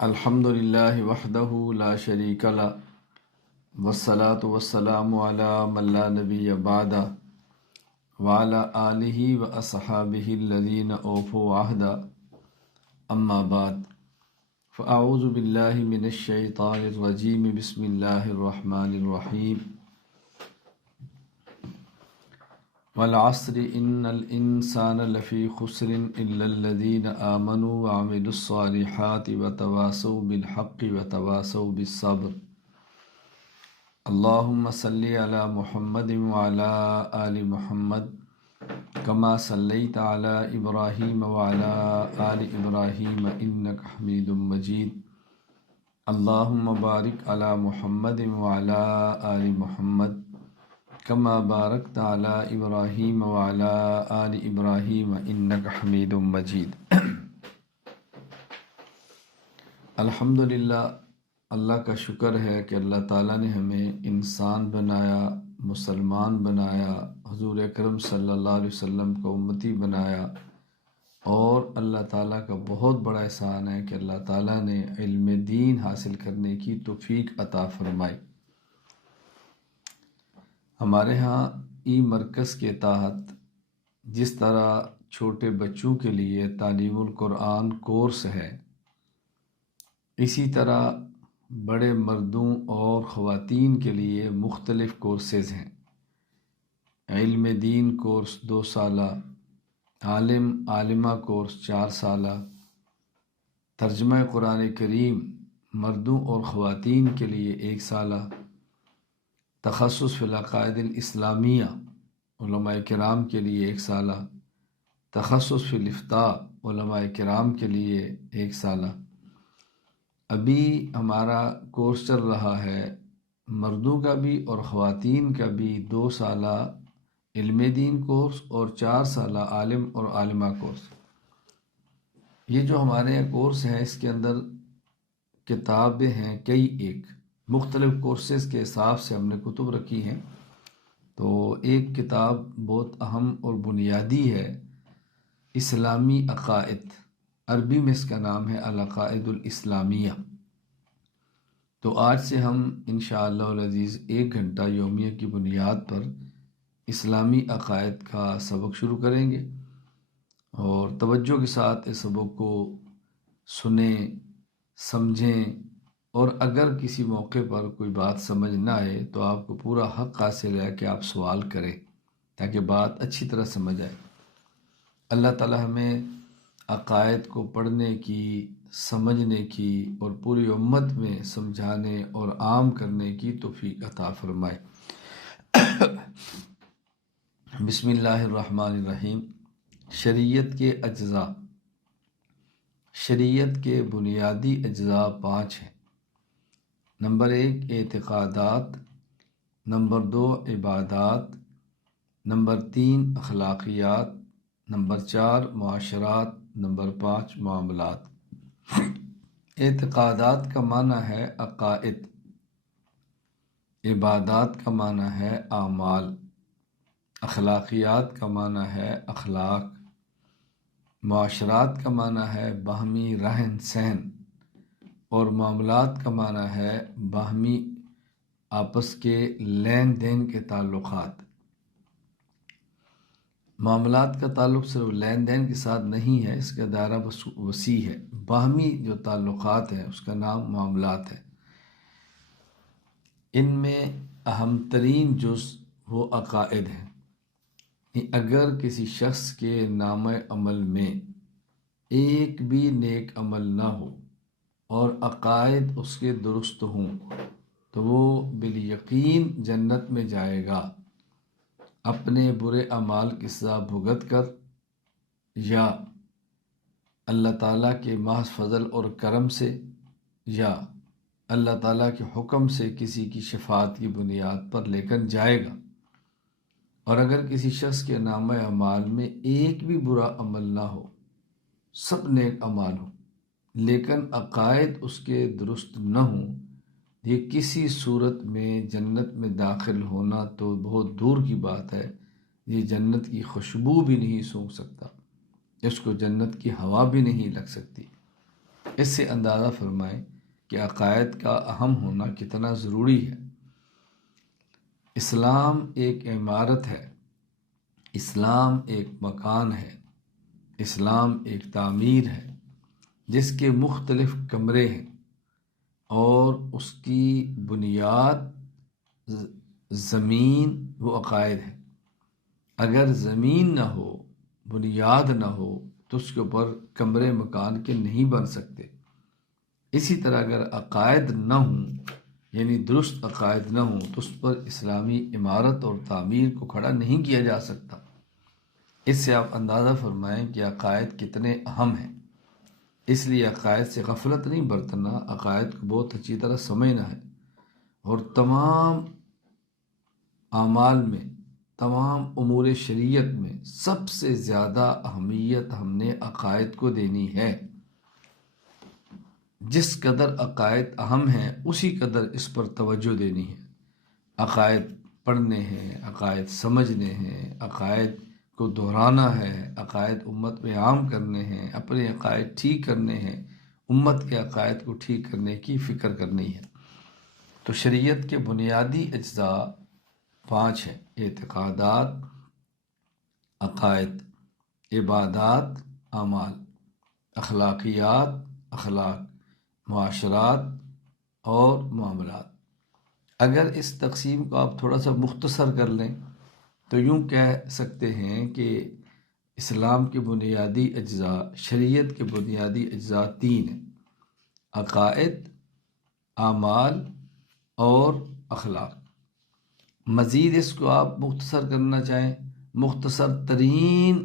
الحمد للہ وحدہ لا شریک لہ والصلاة والسلام علی من لا نبی بعدہ وعلی آلہ واصحابہ الذین اوفوا عہدہ اما بعد فاعوذ باللہ من الشیطان الرجیم بسم اللہ الرحمن الرحیم والعصر ان الانسان لفی خسر الا الذین آمنوا وعملوا الصالحات وتواصوا بالحق وتواصوا بالصبر اللہم صلی علی محمد وعلی آل محمد کما صلیت علی ابراہیم وعلی آل ابراہیم انک حمید مجید اللہم بارک علی محمد وعلی آل محمد کما بارکت علی ابراہیم وعلی آل ابراہیم انک حمید مجید۔ الحمدللہ، اللہ کا شکر ہے کہ اللہ تعالیٰ نے ہمیں انسان بنایا، مسلمان بنایا، حضور اکرم صلی اللہ علیہ وسلم کو امتی بنایا، اور اللہ تعالیٰ کا بہت بڑا احسان ہے کہ اللہ تعالیٰ نے علم دین حاصل کرنے کی توفیق عطا فرمائی۔ ہمارے ہاں ای مرکز کے تحت جس طرح چھوٹے بچوں کے لیے تعلیم القرآن کورس ہے، اسی طرح بڑے مردوں اور خواتین کے لیے مختلف کورسز ہیں۔ علم دین کورس 2 سالہ، عالمہ کورس 4 سالہ، ترجمہ قرآن کریم مردوں اور خواتین کے لیے 1 سالہ، تخصص فی العقائد الاسلامیہ علماء کرام کے لیے 1 سالہ، تخصص فی الافتاء علماء کرام کے لیے 1 سالہ۔ ابھی ہمارا کورس چل رہا ہے مردوں کا بھی اور خواتین کا بھی 2 سالہ علم دین کورس اور 4 سالہ عالم اور عالمہ کورس۔ یہ جو ہمارے یہاں کورس ہیں اس کے اندر کتابیں ہیں ایک مختلف کورسز کے حساب سے ہم نے کتب رکھی ہیں۔ تو ایک کتاب بہت اہم اور بنیادی ہے، اسلامی عقائد، عربی میں اس کا نام ہے العقائد الاسلامیہ۔ تو آج سے ہم انشاءاللہ العزیز 1 گھنٹہ یومیہ کی بنیاد پر اسلامی عقائد کا سبق شروع کریں گے، اور توجہ کے ساتھ اس سبق کو سنیں، سمجھیں، اور اگر کسی موقع پر کوئی بات سمجھ نہ آئے تو آپ کو پورا حق حاصل ہے کہ آپ سوال کریں تاکہ بات اچھی طرح سمجھ آئے۔ اللہ تعالی ہمیں عقائد کو پڑھنے کی، سمجھنے کی اور پوری امت میں سمجھانے اور عام کرنے کی توفیق عطا فرمائے۔ بسم اللہ الرحمن الرحیم۔ شریعت کے اجزاء۔ شریعت کے بنیادی اجزاء 5 ہیں۔ نمبر 1 اعتقادات، نمبر 2 عبادات، نمبر 3 اخلاقیات، نمبر 4 معاشرات، نمبر 5 معاملات۔ اعتقادات کا معنی ہے عقائد، عبادات کا معنی ہے اعمال، اخلاقیات کا معنی ہے اخلاق، معاشرات کا معنی ہے باہمی رہن سہن، اور معاملات کا معنی ہے باہمی آپس کے لین دین کے تعلقات۔ معاملات کا تعلق صرف لین دین کے ساتھ نہیں ہے، اس کا دائرہ وسیع ہے۔ باہمی جو تعلقات ہیں اس کا نام معاملات ہے۔ ان میں اہم ترین جز وہ عقائد ہیں۔ اگر کسی شخص کے نام عمل میں ایک بھی نیک عمل نہ ہو اور عقائد اس کے درست ہوں تو وہ بالیقین جنت میں جائے گا، اپنے برے اعمال کی سزا بھگت کر، یا اللہ تعالیٰ کے محض فضل اور کرم سے، یا اللہ تعالیٰ کے حکم سے کسی کی شفاعت کی بنیاد پر لے کر جائے گا۔ اور اگر کسی شخص کے نامہ اعمال میں ایک بھی برا عمل نہ ہو، سب نیک اعمال ہوں، لیکن عقائد اس کے درست نہ ہوں، یہ کسی صورت میں جنت میں داخل ہونا تو بہت دور کی بات ہے، یہ جنت کی خوشبو بھی نہیں سونگھ سکتا، اس کو جنت کی ہوا بھی نہیں لگ سکتی۔ اس سے اندازہ فرمائیں کہ عقائد کا اہم ہونا کتنا ضروری ہے۔ اسلام ایک عمارت ہے، اسلام ایک مکان ہے، اسلام ایک تعمیر ہے جس کے مختلف کمرے ہیں، اور اس کی بنیاد زمین و عقائد ہے۔ اگر زمین نہ ہو، بنیاد نہ ہو، تو اس کے اوپر کمرے مکان کے نہیں بن سکتے۔ اسی طرح اگر عقائد نہ ہوں، یعنی درست عقائد نہ ہوں، تو اس پر اسلامی عمارت اور تعمیر کو کھڑا نہیں کیا جا سکتا۔ اس سے آپ اندازہ فرمائیں کہ عقائد کتنے اہم ہیں۔ اس لیے عقائد سے غفلت نہیں برتنا، عقائد کو بہت اچھی طرح سمجھنا ہے، اور تمام اعمال میں، تمام امور شریعت میں سب سے زیادہ اہمیت ہم نے عقائد کو دینی ہے۔ جس قدر عقائد اہم ہیں اسی قدر اس پر توجہ دینی ہے۔ عقائد پڑھنے ہیں، عقائد سمجھنے ہیں، عقائد کو دہرانا ہے، عقائد امت میں عام کرنے ہیں، اپنے عقائد ٹھیک کرنے ہیں، امت کے عقائد کو ٹھیک کرنے کی فکر کرنی ہے۔ تو شریعت کے بنیادی اجزاء 5 ہیں: اعتقادات، عقائد، عبادات، اعمال، اخلاقیات، اخلاق، معاشرات اور معاملات۔ اگر اس تقسیم کو آپ تھوڑا سا مختصر کر لیں تو یوں کہہ سکتے ہیں کہ اسلام کے بنیادی اجزاء، شریعت کے بنیادی اجزاء 3 ہیں: عقائد، اعمال اور اخلاق۔ مزید اس کو آپ مختصر کرنا چاہیں، مختصر ترین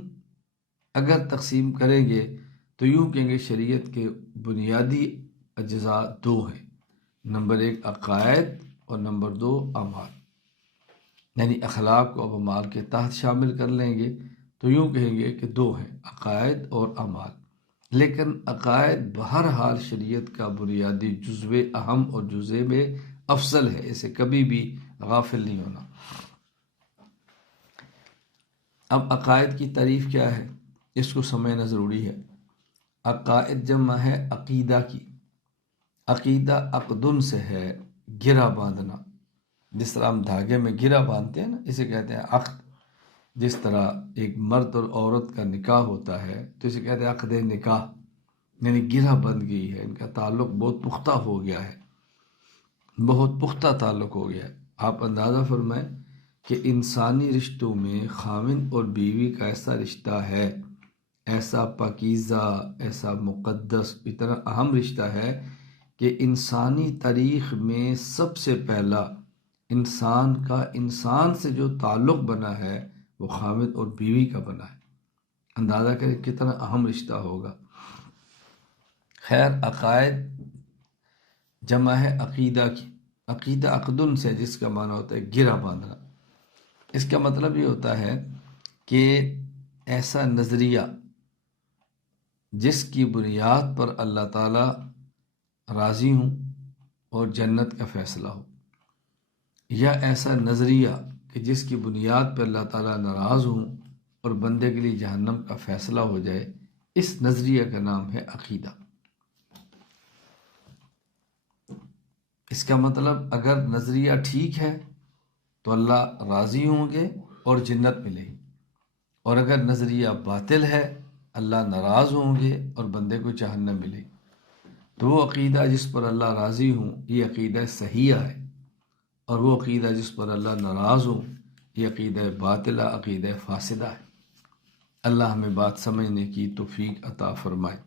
اگر تقسیم کریں گے تو یوں کہیں گے شریعت کے بنیادی اجزاء 2 ہیں: نمبر 1 عقائد اور نمبر 2 اعمال۔ یعنی اخلاق کو اب اعمال کے تحت شامل کر لیں گے تو یوں کہیں گے کہ 2 ہیں: عقائد اور اعمال۔ لیکن عقائد بہرحال شریعت کا بنیادی جزو اہم اور جزو میں افضل ہے، اسے کبھی بھی غافل نہیں ہونا۔ اب عقائد کی تعریف کیا ہے، اس کو سمجھنا ضروری ہے۔ عقائد جمع ہے عقیدہ کی۔ عقیدہ عقدن سے ہے گرہ باندھنا، جس طرح ہم دھاگے میں گرہ باندھتے ہیں نا، اسے کہتے ہیں عقد۔ جس طرح ایک مرد اور عورت کا نکاح ہوتا ہے تو اسے کہتے ہیں عقد نکاح، یعنی گرہ بندھ گئی ہے، ان کا تعلق بہت پختہ ہو گیا ہے، بہت پختہ تعلق ہو گیا ہے۔ آپ اندازہ فرمائیں کہ انسانی رشتوں میں خاوند اور بیوی کا ایسا رشتہ ہے، ایسا پاکیزہ، ایسا مقدس، اتنا اہم رشتہ ہے کہ انسانی تاریخ میں سب سے پہلا انسان کا انسان سے جو تعلق بنا ہے وہ خاوند اور بیوی کا بنا ہے۔ اندازہ کریں کتنا اہم رشتہ ہوگا۔ خیر، عقائد جمع ہے عقیدہ کی۔ عقیدہ عقدن سے، جس کا معنی ہوتا ہے گرہ باندھنا۔ اس کا مطلب یہ ہوتا ہے کہ ایسا نظریہ جس کی بنیاد پر اللہ تعالیٰ راضی ہوں اور جنت کا فیصلہ ہو، یا ایسا نظریہ کہ جس کی بنیاد پر اللہ تعالیٰ ناراض ہوں اور بندے کے لیے جہنم کا فیصلہ ہو جائے، اس نظریہ کا نام ہے عقیدہ۔ اس کا مطلب اگر نظریہ ٹھیک ہے تو اللہ راضی ہوں گے اور جنت ملے گی، اور اگر نظریہ باطل ہے اللہ ناراض ہوں گے اور بندے کو جہنم ملے گی۔ تو وہ عقیدہ جس پر اللہ راضی ہوں یہ عقیدہ صحیحہ ہے، اور وہ عقیدہ جس پر اللہ ناراض ہوں یہ عقیدہ باطلہ، عقیدہ فاسدہ ہے۔ اللہ ہمیں بات سمجھنے کی توفیق عطا فرمائے۔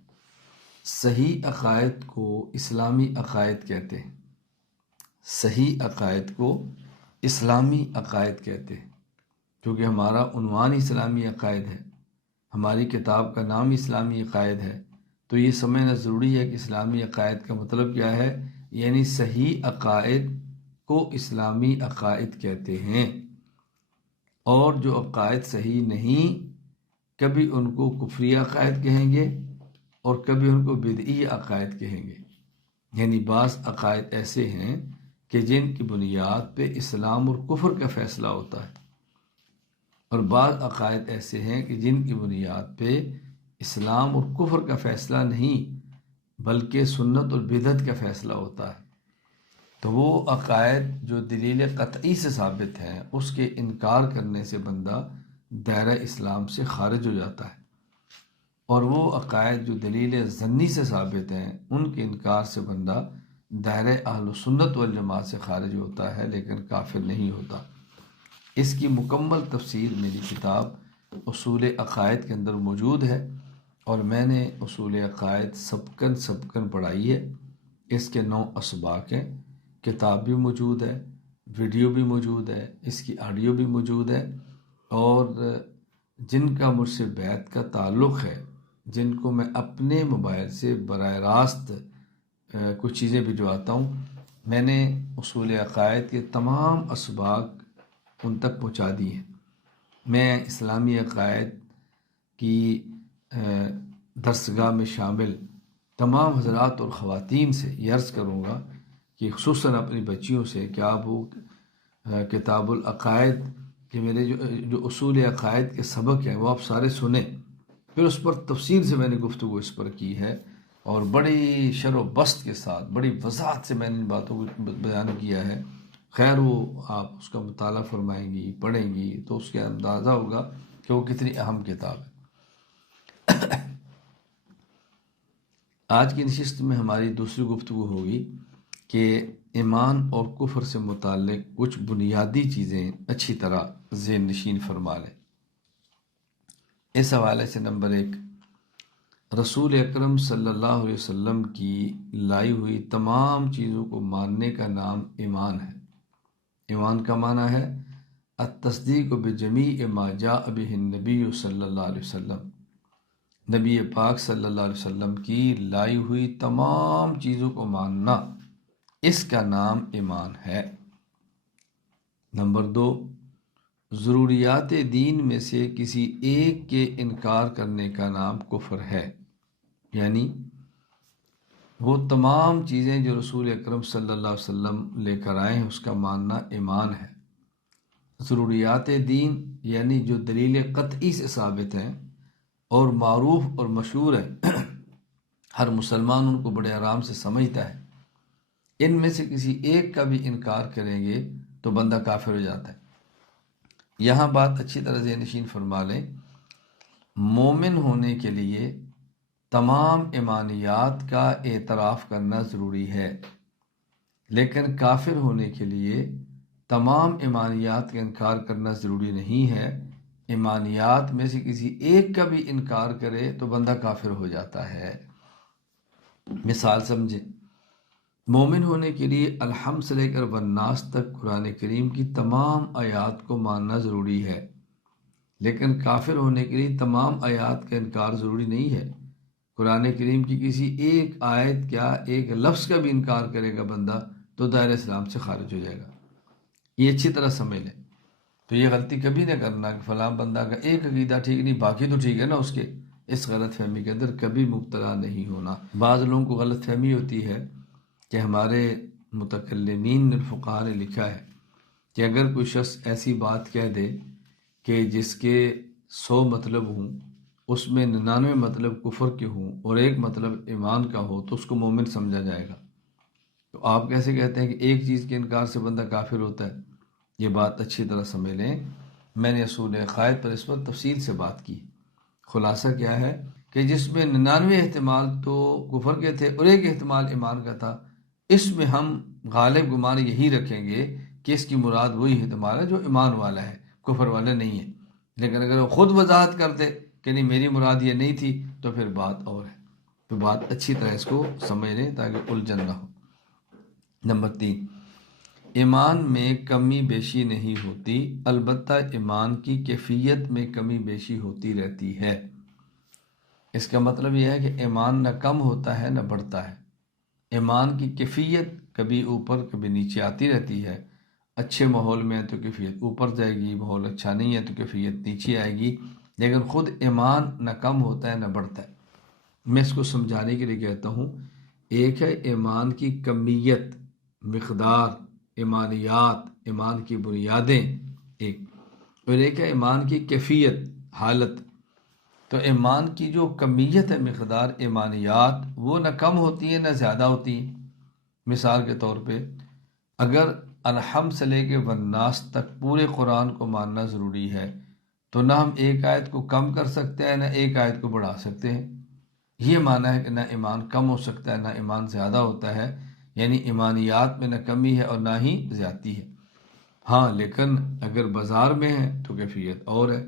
صحیح عقائد کو اسلامی عقائد کہتے ہیں، صحیح عقائد کو اسلامی عقائد کہتے ہیں، کیونکہ ہمارا عنوان اسلامی عقائد ہے، ہماری کتاب کا نام اسلامی عقائد ہے، تو یہ سمجھنا ضروری ہے کہ اسلامی عقائد کا مطلب کیا ہے۔ یعنی صحیح عقائد کو اسلامی عقائد کہتے ہیں، اور جو عقائد صحیح نہیں کبھی ان کو کفری عقائد کہیں گے اور کبھی ان کو بدعی عقائد کہیں گے۔ یعنی بعض عقائد ایسے ہیں کہ جن کی بنیاد پہ اسلام اور کفر کا فیصلہ ہوتا ہے، اور بعض عقائد ایسے ہیں کہ جن کی بنیاد پہ اسلام اور کفر کا فیصلہ نہیں بلکہ سنت اور بدعت کا فیصلہ ہوتا ہے۔ تو وہ عقائد جو دلیل قطعی سے ثابت ہیں اس کے انکار کرنے سے بندہ دائرہ اسلام سے خارج ہو جاتا ہے، اور وہ عقائد جو دلیل ظنی سے ثابت ہیں ان کے انکار سے بندہ دائرہ اہل سنت والجماعت سے خارج ہوتا ہے، لیکن کافر نہیں ہوتا۔ اس کی مکمل تفسیر میری کتاب اصول عقائد کے اندر موجود ہے، اور میں نے اصول عقائد سبکن پڑھائی ہے۔ اس کے 9 اسباق ہیں، کتاب بھی موجود ہے، ویڈیو بھی موجود ہے، اس کی آڈیو بھی موجود ہے، اور جن کا مجھ سے بیعت کا تعلق ہے، جن کو میں اپنے موبائل سے براہ راست کچھ چیزیں بھجواتا ہوں، میں نے اصول عقائد کے تمام اسباق ان تک پہنچا دی ہیں۔ میں اسلامی عقائد کی درسگاہ میں شامل تمام حضرات اور خواتین سے یہ عرض کروں گا کہ خصوصاً اپنی بچیوں سے کہ آپ وہ کتاب العقائد کہ میرے جو اصول عقائد کے سبق ہیں وہ آپ سارے سنیں، پھر اس پر تفصیل سے میں نے گفتگو اس پر کی ہے، اور بڑی شر و بست کے ساتھ بڑی وضاحت سے میں نے ان باتوں کو بیان کیا ہے۔ خیر وہ آپ اس کا مطالعہ فرمائیں گی، پڑھیں گی تو اس کے اندازہ ہوگا کہ وہ کتنی اہم کتاب ہے۔ آج کی نشست میں ہماری دوسری گفتگو ہوگی کہ ایمان اور کفر سے متعلق کچھ بنیادی چیزیں اچھی طرح ذہن نشین فرما لیں۔ اس حوالے سے نمبر 1، رسول اکرم صلی اللہ علیہ وسلم کی لائی ہوئی تمام چیزوں کو ماننے کا نام ایمان ہے۔ ایمان کا معنی ہے التصدیق بجمیع ما جاء بہ النبی صلی اللہ علیہ وسلم، نبی پاک صلی اللہ علیہ وسلم کی لائی ہوئی تمام چیزوں کو ماننا، اس کا نام ایمان ہے۔ نمبر 2، ضروریات دین میں سے کسی ایک کے انکار کرنے کا نام کفر ہے، یعنی وہ تمام چیزیں جو رسول اکرم صلی اللہ علیہ وسلم لے کر آئے ہیں اس کا ماننا ایمان ہے۔ ضروریات دین یعنی جو دلیل قطعی سے ثابت ہیں اور معروف اور مشہور ہے، ہر مسلمان ان کو بڑے آرام سے سمجھتا ہے، ان میں سے کسی ایک کا بھی انکار کریں گے تو بندہ کافر ہو جاتا ہے۔ یہاں بات اچھی طرح ذہن نشین فرما لیں، مومن ہونے کے لیے تمام ایمانیات کا اعتراف کرنا ضروری ہے، لیکن کافر ہونے کے لیے تمام ایمانیات کا انکار کرنا ضروری نہیں ہے۔ ایمانیات میں سے کسی ایک کا بھی انکار کرے تو بندہ کافر ہو جاتا ہے۔ مثال سمجھے، مومن ہونے کے لیے الحمد سے لے کر والناس تک قرآن کریم کی تمام آیات کو ماننا ضروری ہے، لیکن کافر ہونے کے لیے تمام آیات کا انکار ضروری نہیں ہے۔ قرآن کریم کی کسی ایک آیت کیا ایک لفظ کا بھی انکار کرے گا بندہ تو دائرہ اسلام سے خارج ہو جائے گا۔ یہ اچھی طرح سمجھ لیں۔ تو یہ غلطی کبھی نہ کرنا کہ فلاں بندہ کا ایک عقیدہ ٹھیک نہیں باقی تو ٹھیک ہے نا، اس کے اس غلط فہمی کے اندر کبھی مبتلا نہیں ہونا۔ بعض لوگوں کو غلط فہمی ہوتی ہے کہ ہمارے متکلمین الفقہاء نے لکھا ہے کہ اگر کوئی شخص ایسی بات کہہ دے کہ جس کے 100 مطلب ہوں، اس میں 99 مطلب کفر کے ہوں اور ایک مطلب ایمان کا ہو تو اس کو مومن سمجھا جائے گا۔ تو آپ کیسے کہتے ہیں کہ ایک چیز کے انکار سے بندہ کافر ہوتا ہے؟ یہ بات اچھی طرح سمجھ لیں۔ میں نے اصول عقائد پر اس پر تفصیل سے بات کی۔ خلاصہ کیا ہے کہ جس میں 99 احتمال تو کفر کے تھے اور ایک احتمال ایمان کا تھا، اس میں ہم غالب گمان یہی رکھیں گے کہ اس کی مراد وہی احتمال ہے جو ایمان والا ہے، کفر والا نہیں ہے۔ لیکن اگر وہ خود وضاحت کر دے کہ نہیں میری مراد یہ نہیں تھی تو پھر بات اور ہے۔ تو بات اچھی طرح اس کو سمجھ لیں تاکہ الجھن نہ ہو۔ نمبر 3، ایمان میں کمی بیشی نہیں ہوتی، البتہ ایمان کی کیفیت میں کمی بیشی ہوتی رہتی ہے۔ اس کا مطلب یہ ہے کہ ایمان نہ کم ہوتا ہے نہ بڑھتا ہے، ایمان کی کیفیت کبھی اوپر کبھی نیچے آتی رہتی ہے۔ اچھے ماحول میں ہے تو کیفیت اوپر جائے گی، ماحول اچھا نہیں ہے تو کیفیت نیچے آئے گی، لیکن خود ایمان نہ کم ہوتا ہے نہ بڑھتا ہے۔ میں اس کو سمجھانے کے لیے کہتا ہوں، ایک ہے ایمان کی کمیت، مقدار، ایمانیات، ایمان کی بنیادیں ایک، اور ایک ہے ایمان کی کیفیت، حالت۔ تو ایمان کی جو کمیت ہے، مقدار ایمانیات، وہ نہ کم ہوتی ہے نہ زیادہ ہوتی ہے۔ مثال کے طور پہ اگر الحم سے لے کے والناس تک پورے قرآن کو ماننا ضروری ہے تو نہ ہم ایک آیت کو کم کر سکتے ہیں نہ ایک آیت کو بڑھا سکتے ہیں۔ یہ معنی ہے کہ نہ ایمان کم ہو سکتا ہے نہ ایمان زیادہ ہوتا ہے، یعنی ایمانیات میں نہ کمی ہے اور نہ ہی زیادتی ہے۔ ہاں لیکن اگر بازار میں ہے تو کیفیت اور ہے،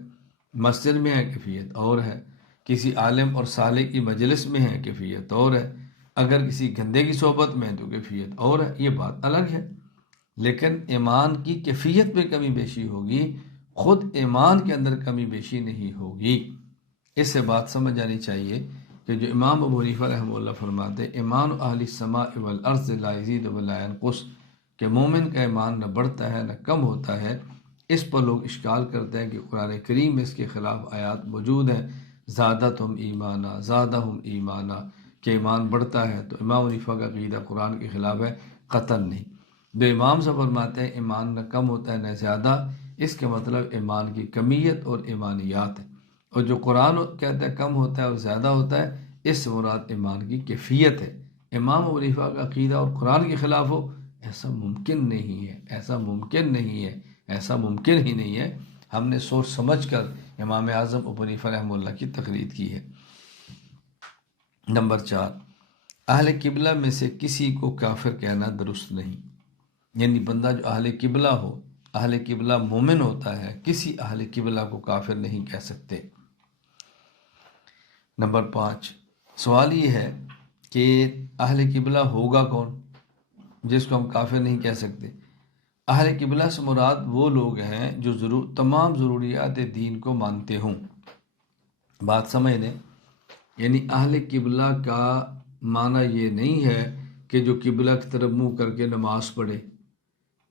مسجد میں ہے کیفیت اور ہے، کسی عالم اور صالح کی مجلس میں ہے کیفیت اور ہے، اگر کسی گندے کی صحبت میں ہے تو کیفیت اور ہے، یہ بات الگ ہے۔ لیکن ایمان کی کیفیت میں کمی بیشی ہوگی، خود ایمان کے اندر کمی بیشی نہیں ہوگی۔ اس سے بات سمجھ جانی چاہیے کہ جو امام ابو حنیفہ رحمہ اللہ فرماتے ایمان اہل السماء والارض لا یزید ولا ینقص، کہ مومن کا ایمان نہ بڑھتا ہے نہ کم ہوتا ہے، اس پر لوگ اشکال کرتے ہیں کہ قرآن کریم میں اس کے خلاف آیات موجود ہیں، زادتہم ایمانا زادہم ایمانا، کہ ایمان بڑھتا ہے۔ تو امام حنیفہ کا عقیدہ قرآن کے خلاف ہے؟ قطعاً نہیں۔ جو امام سے فرماتے ہیں ایمان نہ کم ہوتا ہے نہ زیادہ، اس کا مطلب ایمان کی کمیت اور ایمانیات ہے، اور جو قرآن کہتا ہے کم ہوتا ہے اور زیادہ ہوتا ہے، اس سے مراد ایمان کی کیفیت ہے۔ امام ابو حنیفہ کا عقیدہ اور قرآن کے خلاف ہو، ایسا ممکن نہیں ہے، ایسا ممکن نہیں ہے، ایسا ممکن ہی نہیں ہے۔ ہم نے سوچ سمجھ کر امام اعظم ابو حنیفہ رحمہ اللہ کی تقلید کی ہے۔ نمبر 4، اہل قبلہ میں سے کسی کو کافر کہنا درست نہیں، یعنی بندہ جو اہل قبلہ ہو، اہل قبلہ مومن ہوتا ہے، کسی اہل قبلہ کو کافر نہیں کہہ سکتے۔ نمبر 5، سوال یہ ہے کہ اہل قبلہ ہوگا کون جس کو ہم کافر نہیں کہہ سکتے؟ اہل قبلہ سے مراد وہ لوگ ہیں جو تمام ضروریات دین کو مانتے ہوں۔ بات سمجھ لیں، یعنی اہل قبلہ کا معنی یہ نہیں ہے کہ جو قبلہ کی طرف منہ کر کے نماز پڑھے۔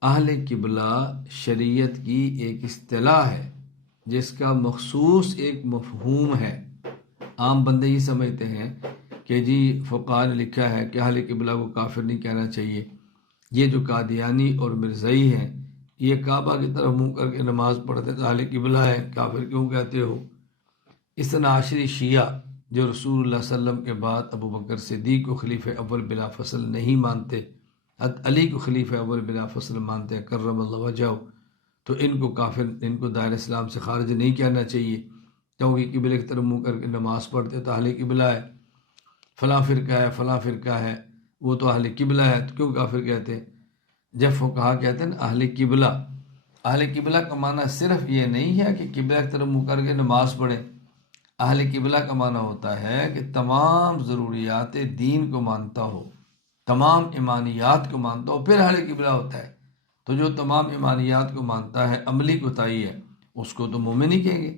اہل قبلہ شریعت کی ایک اصطلاح ہے جس کا مخصوص ایک مفہوم ہے۔ عام بندے یہ سمجھتے ہیں کہ جی فقہاء نے لکھا ہے کہ اہل قبلہ کو کافر نہیں کہنا چاہیے، یہ جو قادیانی اور مرزائی ہیں یہ کعبہ کی طرف منہ کر کے نماز پڑھتے تو اہل قبلہ ہے، کافر کیوں کہتے ہو؟ اثنا عشری شیعہ جو رسول اللہ صلی اللہ علیہ وسلم کے بعد ابو بکر صدیق کو خلیفہ اول بلا فصل نہیں مانتے، حضرت علی کو خلیفہ اول بلا فصل مانتے ہیں کرم اللہ وجہہ، تو ان کو کافر، ان کو دائرہ اسلام سے خارج نہیں کہنا چاہیے، کیونکہ قبلے کی طرف منہ کر کے نماز پڑھتے تو اہل قبلہ ہے۔ فلاں فرقہ ہے فلاں فرقہ ہے وہ تو اہل قبلہ ہے، تو کیوں کافر کہتے ہیں؟ جب فقہا کہتے ہیں اہل قبلہ، اہل قبلہ کا معنی صرف یہ نہیں ہے کہ قبلہ کی طرف منہ کر کے نماز پڑھے۔ اہل قبلہ کا معنی ہوتا ہے کہ تمام ضروریات دین کو مانتا ہو، تمام ایمانیات کو مانتا ہو، پھر اہل قبلہ ہوتا ہے۔ تو جو تمام ایمانیات کو مانتا ہے، عملی کوتاہی ہے، اس کو تو مومن ہی کہیں گے۔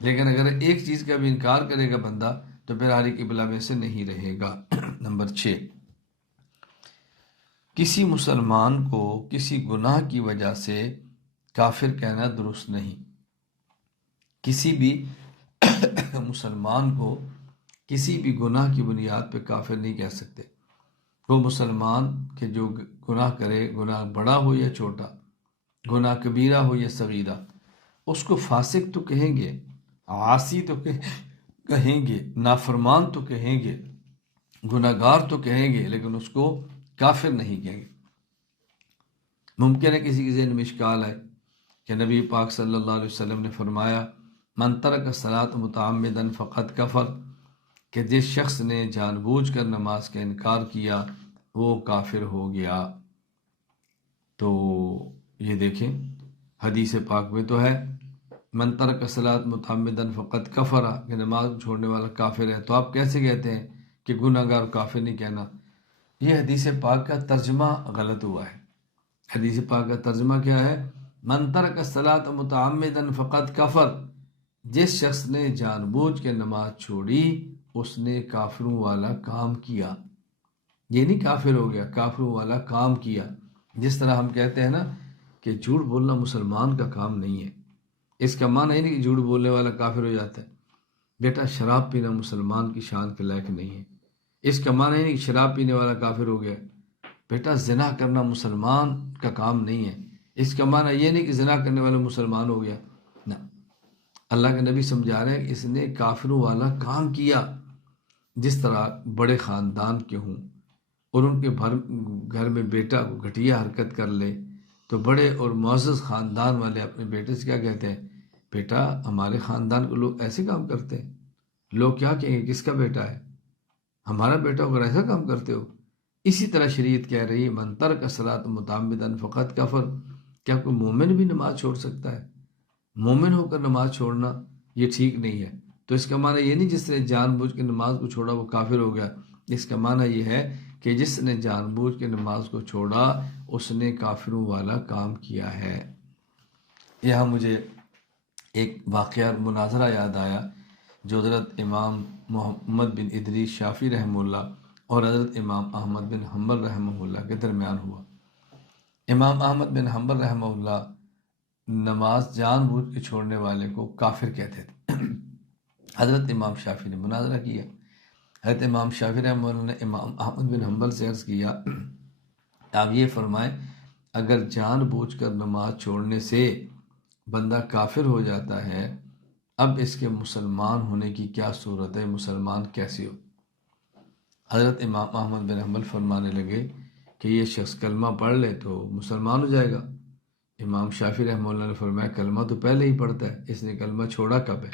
لیکن اگر ایک چیز کا بھی انکار کرے گا بندہ تو پھر اہل قبلہ میں سے نہیں رہے گا۔ نمبر 6، کسی مسلمان کو کسی گناہ کی وجہ سے کافر کہنا درست نہیں۔ کسی بھی مسلمان کو کسی بھی گناہ کی بنیاد پہ کافر نہیں کہہ سکتے۔ وہ مسلمان کہ جو گناہ کرے، گناہ بڑا ہو یا چھوٹا، گناہ کبیرہ ہو یا صغیرہ، اس کو فاسق تو کہیں گے، عاصی تو کہیں گے، نافرمان تو کہیں گے، گناہ گار تو کہیں گے، لیکن اس کو کافر نہیں کہیں گے۔ ممکن ہے کسی کے ذہن میں اشکال ہے کہ نبی پاک صلی اللہ علیہ وسلم نے فرمایا من ترک الصلاۃ متعمدا فقد کفر، کہ جس شخص نے جان بوجھ کر نماز کا انکار کیا وہ کافر ہو گیا۔ تو یہ دیکھیں حدیث پاک میں تو ہے من ترک الصلاۃ متعمدا فقد کفر، کہ نماز چھوڑنے والا کافر ہے، تو آپ کیسے کہتے ہیں کہ گناہ گار کافر نہیں کہنا؟ یہ حدیث پاک کا ترجمہ غلط ہوا ہے۔ حدیث پاک کا ترجمہ کیا ہے؟ من ترک الصلاۃ متعمدا فقد کفر، جس شخص نے جان بوجھ کے نماز چھوڑی اس نے کافروں والا کام کیا۔ یہ نہیں کافر ہو گیا، کافروں والا کام کیا۔ جس طرح ہم کہتے ہیں نا کہ جھوٹ بولنا مسلمان کا کام نہیں ہے، اس کا معنی یہ نہیں کہ جھوٹ بولنے والا کافر ہو جاتا ہے۔ بیٹا شراب پینا مسلمان کی شان کے لائق نہیں ہے، اس کا معنی یہ نہیں کہ شراب پینے والا کافر ہو گیا۔ بیٹا زنا کرنا مسلمان کا کام نہیں ہے، اس کا معنی یہ نہیں کہ زنا کرنے والا مسلمان ہو گیا۔ نہ، اللہ کے نبی سمجھا رہے ہیں کہ اس نے کافروں والا کام کیا، جس طرح بڑے خاندان کے ہوں اور ان کے گھر میں بیٹا کو گھٹیا حرکت کر لے تو بڑے اور معزز خاندان والے اپنے بیٹے سے کیا کہتے ہیں، بیٹا ہمارے خاندان کے لوگ ایسے کام کرتے ہیں، لوگ کیا کہیں گے کس کا بیٹا ہے، ہمارا بیٹا اگر ایسا کام کرتے ہو۔ اسی طرح شریعت کہہ رہی ہے من ترک الصلاۃ متعمدا فقط کفر، کیا کوئی مومن بھی نماز چھوڑ سکتا ہے؟ مومن ہو کر نماز چھوڑنا یہ ٹھیک نہیں ہے۔ تو اس کا معنی یہ نہیں جس نے جان بوجھ کے نماز کو چھوڑا وہ کافر ہو گیا، اس کا معنی یہ ہے کہ جس نے جان بوجھ کے نماز کو چھوڑا اس نے کافروں والا کام کیا ہے۔ یہاں مجھے ایک واقعہ مناظرہ یاد آیا جو حضرت امام محمد بن ادریس شافعی رحمہ اللہ اور حضرت امام احمد بن حنبل رحمہ اللہ کے درمیان ہوا۔ امام احمد بن حنبل رحمہ اللہ نماز جان بوجھ کے چھوڑنے والے کو کافر کہتے تھے۔ حضرت امام شافعی نے مناظرہ کیا، حضرت امام شافعی رحمہ اللہ نے امام احمد بن حنبل سے عرض کیا آپ یہ فرمائیں اگر جان بوجھ کر نماز چھوڑنے سے بندہ کافر ہو جاتا ہے، اب اس کے مسلمان ہونے کی کیا صورت ہے، مسلمان کیسے ہو؟ حضرت امام احمد بن حنبل فرمانے لگے کہ یہ شخص کلمہ پڑھ لے تو مسلمان ہو جائے گا۔ امام شافعی رحمہ اللہ نے فرمایا کلمہ تو پہلے ہی پڑھتا ہے، اس نے کلمہ چھوڑا کب ہے؟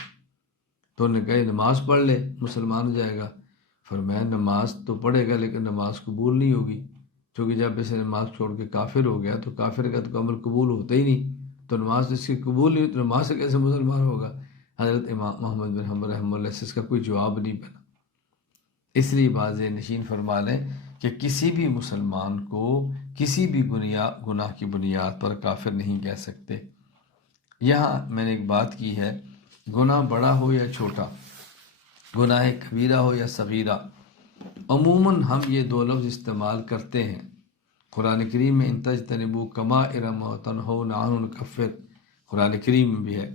تو انہوں نے کہا نماز پڑھ لے مسلمان ہو جائے گا۔ فرمایا نماز تو پڑھے گا لیکن نماز قبول نہیں ہوگی، کیونکہ جب اس نے نماز چھوڑ کے کافر ہو گیا تو کافر کا تو عمل قبول ہوتا ہی نہیں، تو نماز اس کی قبول نہیں ہوئی تو نماز سے کیسے مسلمان ہوگا؟ حضرت امام محمد بن حنبل رحمہ اللہ سے اس کا کوئی جواب نہیں بنا۔ اس لیے واضح نشین فرما لیں کہ کسی بھی مسلمان کو کسی بھی گناہ کی بنیاد پر کافر نہیں کہہ سکتے۔ یہاں میں نے ایک بات کی ہے، گناہ بڑا ہو یا چھوٹا، گناہ کبیرہ ہو یا صغیرہ، عموماً ہم یہ دو لفظ استعمال کرتے ہیں۔ قرآن کریم میں ان تجتنبوا کبائر ما تنہون عنہ نکفر، قرآن کریم میں بھی ہے۔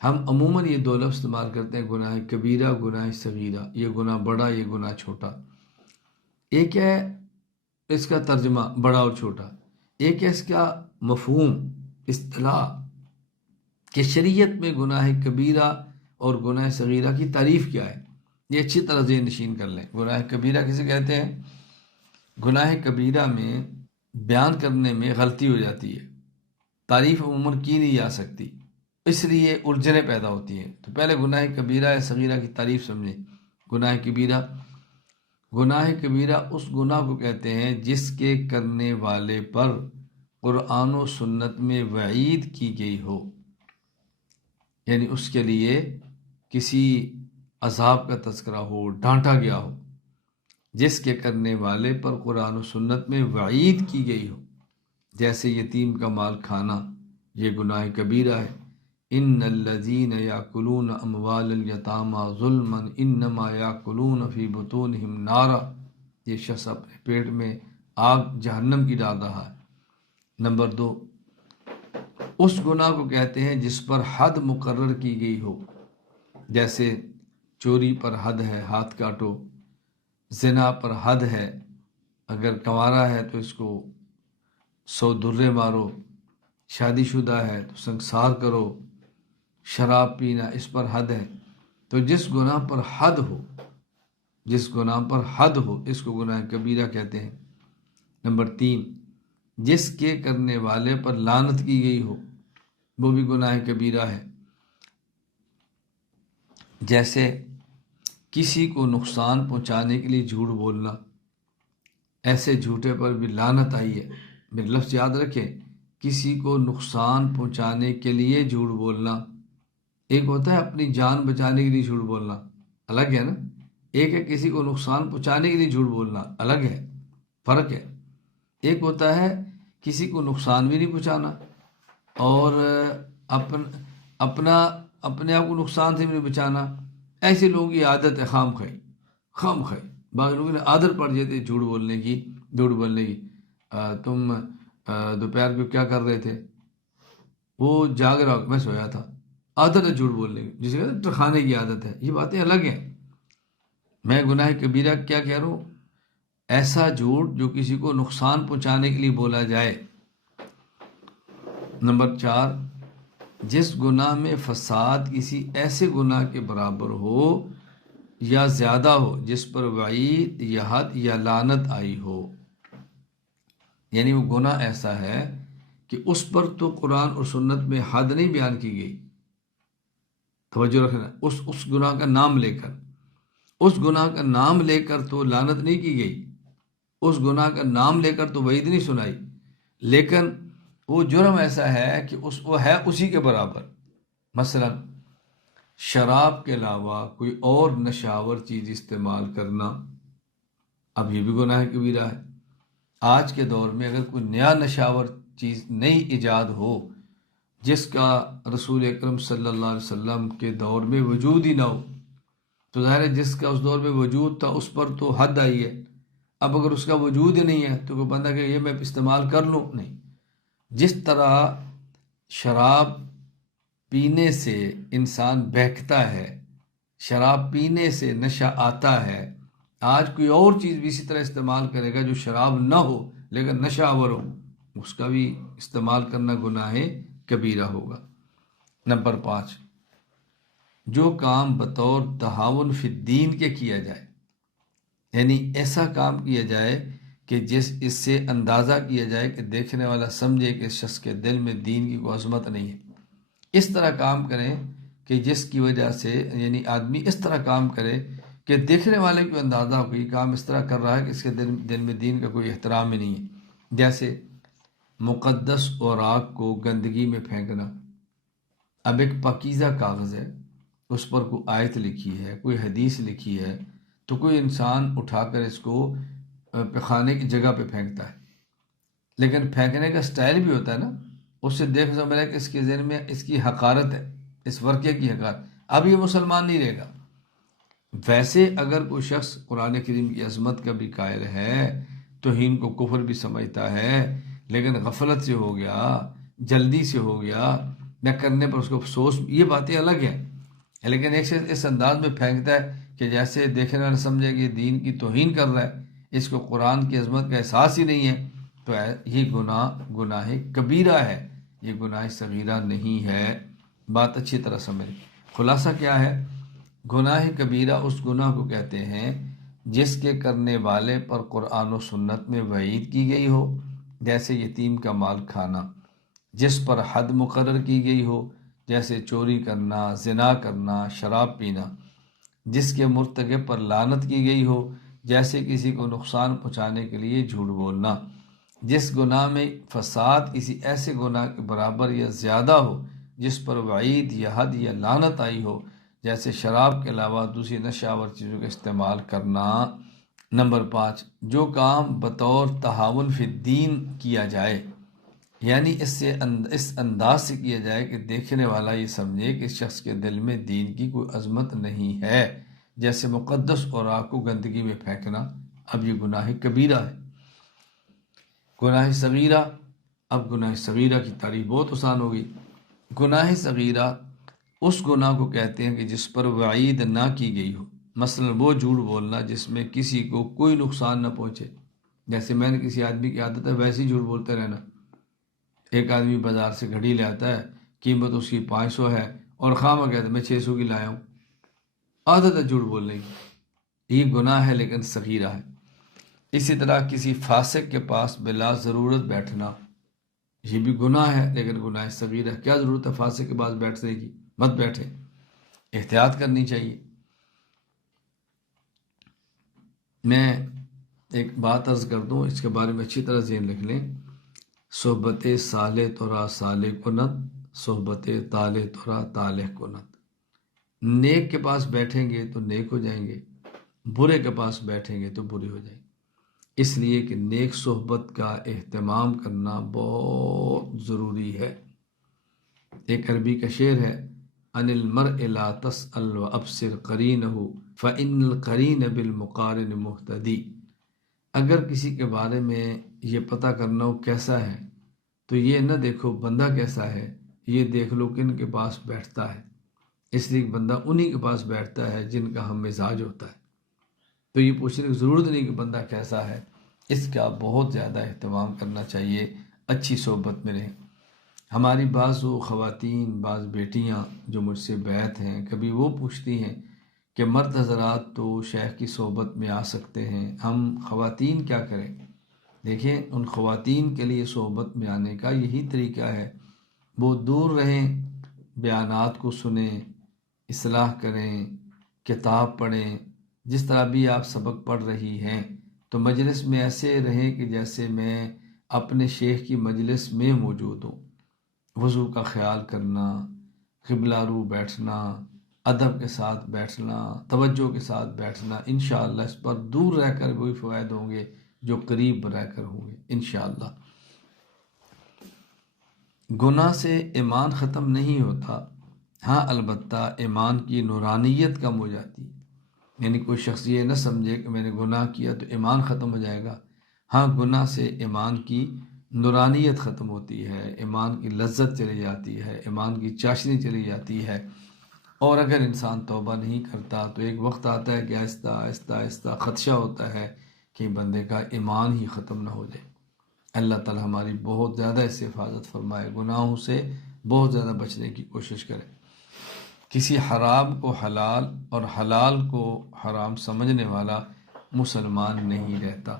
ہم عموماً یہ دو لفظ استعمال کرتے ہیں، گناہ کبیرہ گناہ صغیرہ، یہ گناہ بڑا یہ گناہ چھوٹا۔ ایک ہے اس کا ترجمہ بڑا اور چھوٹا، ایک ہے اس کا مفہوم اصطلاح کہ شریعت میں گناہ کبیرہ اور گناہ صغیرہ کی تعریف کیا ہے، یہ اچھی طرح ذہن نشین کر لیں۔ گناہ کبیرہ کسے کہتے ہیں؟ گناہ کبیرہ میں بیان کرنے میں غلطی ہو جاتی ہے، تعریف عموماً کی نہیں جا سکتی، اس لیے الجھنیں پیدا ہوتی ہیں۔ تو پہلے گناہ کبیرہ یا صغیرہ کی تعریف سمجھیں۔ گناہ کبیرہ اس گناہ کو کہتے ہیں جس کے کرنے والے پر قرآن و سنت میں وعید کی گئی ہو، یعنی اس کے لیے کسی عذاب کا تذکرہ ہو، ڈانٹا گیا ہو، جس کے کرنے والے پر قرآن و سنت میں وعید کی گئی ہو، جیسے یتیم کا مال کھانا، یہ گناہ کبیرہ ہے۔ ان الذین یاکلون اموال الیتامی ظلما انما یاکلون فی بطونہم نارا، یہ شخص اپنے پیٹ میں آگ جہنم کی ڈال رہا ہے۔ نمبر 2، اس گناہ کو کہتے ہیں جس پر حد مقرر کی گئی ہو، جیسے چوری پر حد ہے ہاتھ کاٹو، زنا پر حد ہے اگر کنوارا ہے تو اس کو 100 درے مارو، شادی شدہ ہے تو سنگسار کرو، شراب پینا اس پر حد ہے۔ تو جس گناہ پر حد ہو، جس گناہ پر حد ہو اس کو گناہ کبیرہ کہتے ہیں۔ نمبر 3، جس کے کرنے والے پر لعنت کی گئی ہو وہ بھی گناہ کبیرہ ہے، جیسے کسی کو نقصان پہنچانے کے لیے جھوٹ بولنا، ایسے جھوٹے پر بھی لعنت آئی ہے۔ میرے لفظ یاد رکھیں، کسی کو نقصان پہنچانے کے لیے جھوٹ بولنا، ایک ہوتا ہے اپنی جان بچانے کے لیے جھوٹ بولنا، الگ ہے نا، ایک ہے کسی کو نقصان پہنچانے کے لیے جھوٹ بولنا، الگ ہے، فرق ہے۔ ایک ہوتا ہے کسی کو نقصان بھی نہیں پہنچانا اور اپنے آپ کو نقصان سے بھی نہیں بچانا، ایسے لوگوں کی عادت ہے خام خواہی، بعض لوگوں نے عادت پڑ جاتی ہے جھوٹ بولنے کی۔ تم دوپہر کو کیا کر رہے تھے؟ وہ جاگ رہا، میں سویا تھا۔ عادت ہے جھوٹ بولنے کی، جسے کہتے ہیں ٹرکھانے کی عادت ہے۔ یہ باتیں الگ ہیں۔ میں گناہ کبیرہ کیا کہہ رہا ہوں؟ ایسا جھوٹ جو کسی کو نقصان پہنچانے کے لیے بولا جائے۔ نمبر 4، جس گناہ میں فساد کسی ایسے گناہ کے برابر ہو یا زیادہ ہو جس پر وعید یا حد یا لعنت آئی ہو، یعنی وہ گناہ ایسا ہے کہ اس پر تو قرآن اور سنت میں حد نہیں بیان کی گئی، توجہ رکھنا، اس گناہ کا نام لے کر، اس گناہ کا نام لے کر تو لعنت نہیں کی گئی، اس گناہ کا نام لے کر تو وعید نہیں سنائی، لیکن وہ جرم ایسا ہے کہ وہ ہے اسی کے برابر۔ مثلا شراب کے علاوہ کوئی اور نشاور چیز استعمال کرنا، اب یہ بھی گناہ کبیرہ ہے۔ آج کے دور میں اگر کوئی نیا نشاور چیز نئی ایجاد ہو جس کا رسول اکرم صلی اللہ علیہ وسلم کے دور میں وجود ہی نہ ہو، تو ظاہر ہے جس کا اس دور میں وجود تھا اس پر تو حد آئی ہے۔ اب اگر اس کا وجود ہی نہیں ہے تو کوئی بندہ کہ یہ میں استعمال کر لوں، نہیں۔ جس طرح شراب پینے سے انسان بہکتا ہے، شراب پینے سے نشہ آتا ہے، آج کوئی اور چیز بھی اسی طرح استعمال کرے گا جو شراب نہ ہو لیکن نشہ آور ہو، اس کا بھی استعمال کرنا گناہ کبیرہ ہوگا۔ نمبر 5، جو کام بطور تعاون فی الدین کے کیا جائے، یعنی ایسا کام کیا جائے کہ اس سے اندازہ کیا جائے کہ دیکھنے والا سمجھے کہ اس شخص کے دل میں دین کی کوئی عظمت نہیں ہے، اس طرح کام کریں کہ جس کی وجہ سے، یعنی آدمی اس طرح کام کرے کہ دیکھنے والے کو اندازہ ہو کہ یہ کام اس طرح کر رہا ہے کہ اس کے دل میں دین کا کوئی احترام ہی نہیں ہے۔ جیسے مقدس اوراق کو گندگی میں پھینکنا۔ اب ایک پاکیزہ کاغذ ہے، اس پر کوئی آیت لکھی ہے، کوئی حدیث لکھی ہے، تو کوئی انسان اٹھا کر اس کو پخانے کی جگہ پہ پھینکتا ہے، لیکن پھینکنے کا سٹائل بھی ہوتا ہے نا، اس سے دیکھ سمجھ کہ اس کے ذہن میں اس کی حقارت ہے، اس ورقے کی حقارت، اب یہ مسلمان نہیں رہے گا۔ ویسے اگر کوئی شخص قرآن کریم کی عظمت کا بھی قائل ہے، توہین کو کفر بھی سمجھتا ہے، لیکن غفلت سے ہو گیا، جلدی سے ہو گیا، نہ کرنے پر اس کو افسوس، یہ باتیں الگ ہیں، لیکن ایک شخص اس انداز میں پھینکتا ہے کہ جیسے دیکھنے والے سمجھے کہ دین کی توہین کر رہا ہے، اس کو قرآن کی عظمت کا احساس ہی نہیں ہے، تو یہ گناہ کبیرہ ہے، یہ گناہ صغیرہ نہیں ہے۔ بات اچھی طرح سمجھ۔ خلاصہ کیا ہے؟ گناہ کبیرہ اس گناہ کو کہتے ہیں جس کے کرنے والے پر قرآن و سنت میں وعید کی گئی ہو، جیسے یتیم کا مال کھانا، جس پر حد مقرر کی گئی ہو، جیسے چوری کرنا، زنا کرنا، شراب پینا، جس کے مرتکب پر لعنت کی گئی ہو، جیسے کسی کو نقصان پہنچانے کے لیے جھوٹ بولنا، جس گناہ میں فساد کسی ایسے گناہ کے برابر یا زیادہ ہو جس پر وعید یا حد یا لعنت آئی ہو، جیسے شراب کے علاوہ دوسری نشہ آور چیزوں کا استعمال کرنا۔ نمبر 5، جو کام بطور تعاون فی الدین کیا جائے، یعنی اس انداز سے کیا جائے کہ دیکھنے والا یہ سمجھے کہ اس شخص کے دل میں دین کی کوئی عظمت نہیں ہے، جیسے مقدس اوراق کو گندگی میں پھینکنا، اب یہ گناہ کبیرہ ہے۔ گناہ صغیرہ، اب گناہ صغیرہ کی تعریف بہت آسان ہوگی۔ گناہ صغیرہ اس گناہ کو کہتے ہیں کہ جس پر وعید نہ کی گئی ہو، مثلا وہ جھوٹ بولنا جس میں کسی کو کوئی نقصان نہ پہنچے، جیسے میں نے کسی آدمی کی عادت ہے ویسے ہی جھوٹ بولتے رہنا۔ ایک آدمی بازار سے گھڑی لے آتا ہے، قیمت اس کی 500 ہے، اور خواہ کہتا ہے میں 600 کی لایا ہوں، عادت ہے جھوٹ بولنے کی، یہ گناہ ہے لیکن صغیرہ ہے۔ اسی طرح کسی فاسق کے پاس بلا ضرورت بیٹھنا، یہ بھی گناہ ہے لیکن گناہ صغیرہ ہے۔ کیا ضرورت ہے فاسق کے پاس بیٹھنے کی؟ مت بیٹھے، احتیاط کرنی چاہیے۔ میں ایک بات عرض کر دوں، اس کے بارے میں اچھی طرح ذہن رکھ لیں۔ صحبت صالح ترا صالح کنت، صحبت طالح ترا طالح کنت۔ نیک کے پاس بیٹھیں گے تو نیک ہو جائیں گے، برے کے پاس بیٹھیں گے تو برے ہو جائیں گے۔ اس لیے کہ نیک صحبت کا اہتمام کرنا بہت ضروری ہے۔ ایک عربی کا شعر ہے، ان المرء لا تسأل وابصر قرینہ فإن القرین بالمقارن مہتدی۔ اگر کسی کے بارے میں یہ پتہ کرنا ہو کیسا ہے تو یہ نہ دیکھو بندہ کیسا ہے، یہ دیکھ لو کن کے پاس بیٹھتا ہے، اس لیے بندہ انہی کے پاس بیٹھتا ہے جن کا ہم مزاج ہوتا ہے۔ تو یہ پوچھنے کی ضرورت نہیں کہ بندہ کیسا ہے، اس کا بہت زیادہ اہتمام کرنا چاہیے، اچھی صحبت میں رہیں۔ ہماری بعض وہ خواتین، بعض بیٹیاں جو مجھ سے بیعت ہیں، کبھی وہ پوچھتی ہیں کہ مرد حضرات تو شیخ کی صحبت میں آ سکتے ہیں، ہم خواتین کیا کریں؟ دیکھیں، ان خواتین کے لیے صحبت میں آنے کا یہی طریقہ ہے، وہ دور رہیں، بیانات کو سنیں، اصلاح کریں، کتاب پڑھیں، جس طرح بھی آپ سبق پڑھ رہی ہیں تو مجلس میں ایسے رہیں کہ جیسے میں اپنے شیخ کی مجلس میں موجود ہوں۔ وضو کا خیال کرنا، قبلہ رو بیٹھنا، ادب کے ساتھ بیٹھنا، توجہ کے ساتھ بیٹھنا، انشاءاللہ اس پر دور رہ کر وہی فوائد ہوں گے جو قریب رہ کر ہوں گے انشاءاللہ۔ گناہ سے ایمان ختم نہیں ہوتا، ہاں البتہ ایمان کی نورانیت کم ہو جاتی ہے۔ یعنی کوئی شخص یہ نہ سمجھے کہ میں نے گناہ کیا تو ایمان ختم ہو جائے گا۔ ہاں، گناہ سے ایمان کی نورانیت ختم ہوتی ہے، ایمان کی لذت چلی جاتی ہے، ایمان کی چاشنی چلی جاتی ہے، اور اگر انسان توبہ نہیں کرتا تو ایک وقت آتا ہے کہ آہستہ آہستہ آہستہ خدشہ ہوتا ہے کہ بندے کا ایمان ہی ختم نہ ہو جائے۔ اللہ تعالی ہماری بہت زیادہ اس سے حفاظت فرمائے، گناہوں سے بہت زیادہ بچنے کی کوشش کرے۔ کسی حرام کو حلال اور حلال کو حرام سمجھنے والا مسلمان نہیں رہتا۔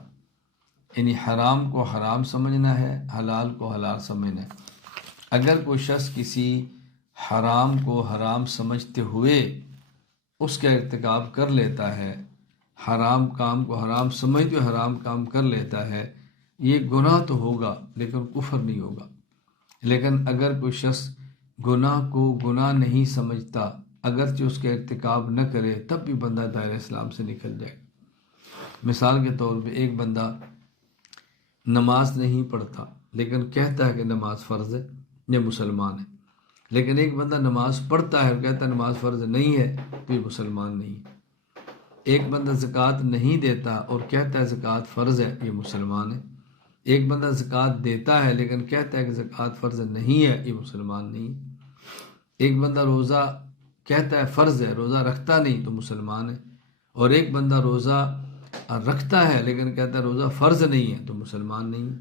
یعنی حرام کو حرام سمجھنا ہے، حلال کو حلال سمجھنا ہے۔ اگر کوئی شخص کسی حرام کو حرام سمجھتے ہوئے اس کا ارتکاب کر لیتا ہے، حرام کام کو حرام سمجھتے ہوئے حرام کام کر لیتا ہے، یہ گناہ تو ہوگا لیکن کفر نہیں ہوگا۔ لیکن اگر کوئی شخص گناہ کو گناہ نہیں سمجھتا، اگرچہ اس کا ارتکاب نہ کرے، تب بھی بندہ دائرہ اسلام سے نکل جائے۔ مثال کے طور پہ ایک بندہ نماز نہیں پڑھتا لیکن کہتا ہے کہ نماز فرض ہے، یہ مسلمان ہے۔ لیکن ایک بندہ نماز پڑھتا ہے اور کہتا ہے نماز فرض نہیں ہے، تو یہ مسلمان نہیں ہے۔ ایک بندہ زکوٰۃ نہیں دیتا اور کہتا ہے زکوٰۃ فرض ہے، یہ مسلمان ہے۔ ایک بندہ زکوٰۃ دیتا ہے لیکن کہتا ہے کہ زکوٰۃ فرض نہیں ہے، یہ مسلمان نہیں ہے۔ ایک بندہ روزہ کہتا ہے فرض ہے، روزہ رکھتا نہیں، تو مسلمان ہے۔ اور ایک بندہ روزہ رکھتا ہے لیکن کہتا ہے روزہ فرض نہیں ہے، تو مسلمان نہیں ہے۔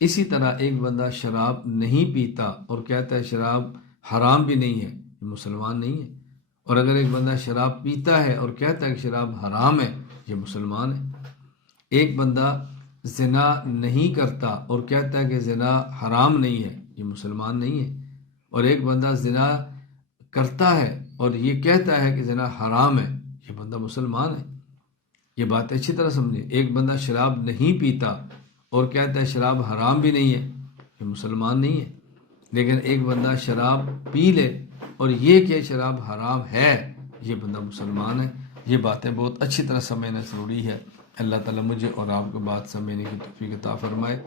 اسی طرح ایک بندہ شراب نہیں پیتا اور کہتا ہے شراب حرام بھی نہیں ہے، یہ مسلمان نہیں ہے۔ اور اگر ایک بندہ شراب پیتا ہے اور کہتا ہے کہ شراب حرام ہے، یہ مسلمان ہے۔ ایک بندہ زنا نہیں کرتا اور کہتا ہے کہ زنا حرام نہیں ہے، یہ مسلمان نہیں ہے۔ اور ایک بندہ زنا کرتا ہے اور یہ کہتا ہے کہ زنا حرام ہے، یہ بندہ مسلمان ہے۔ یہ بات اچھی طرح سمجھے، ایک بندہ شراب نہیں پیتا اور کہتا ہے شراب حرام بھی نہیں ہے، یہ مسلمان نہیں ہے۔ لیکن ایک بندہ شراب پی لے اور یہ کہ شراب حرام ہے، یہ بندہ مسلمان ہے۔ یہ باتیں بہت اچھی طرح سمجھنا ضروری ہے۔ اللہ تعالیٰ مجھے اور آپ کو بات سمجھنے کی توفیق عطا فرمائے۔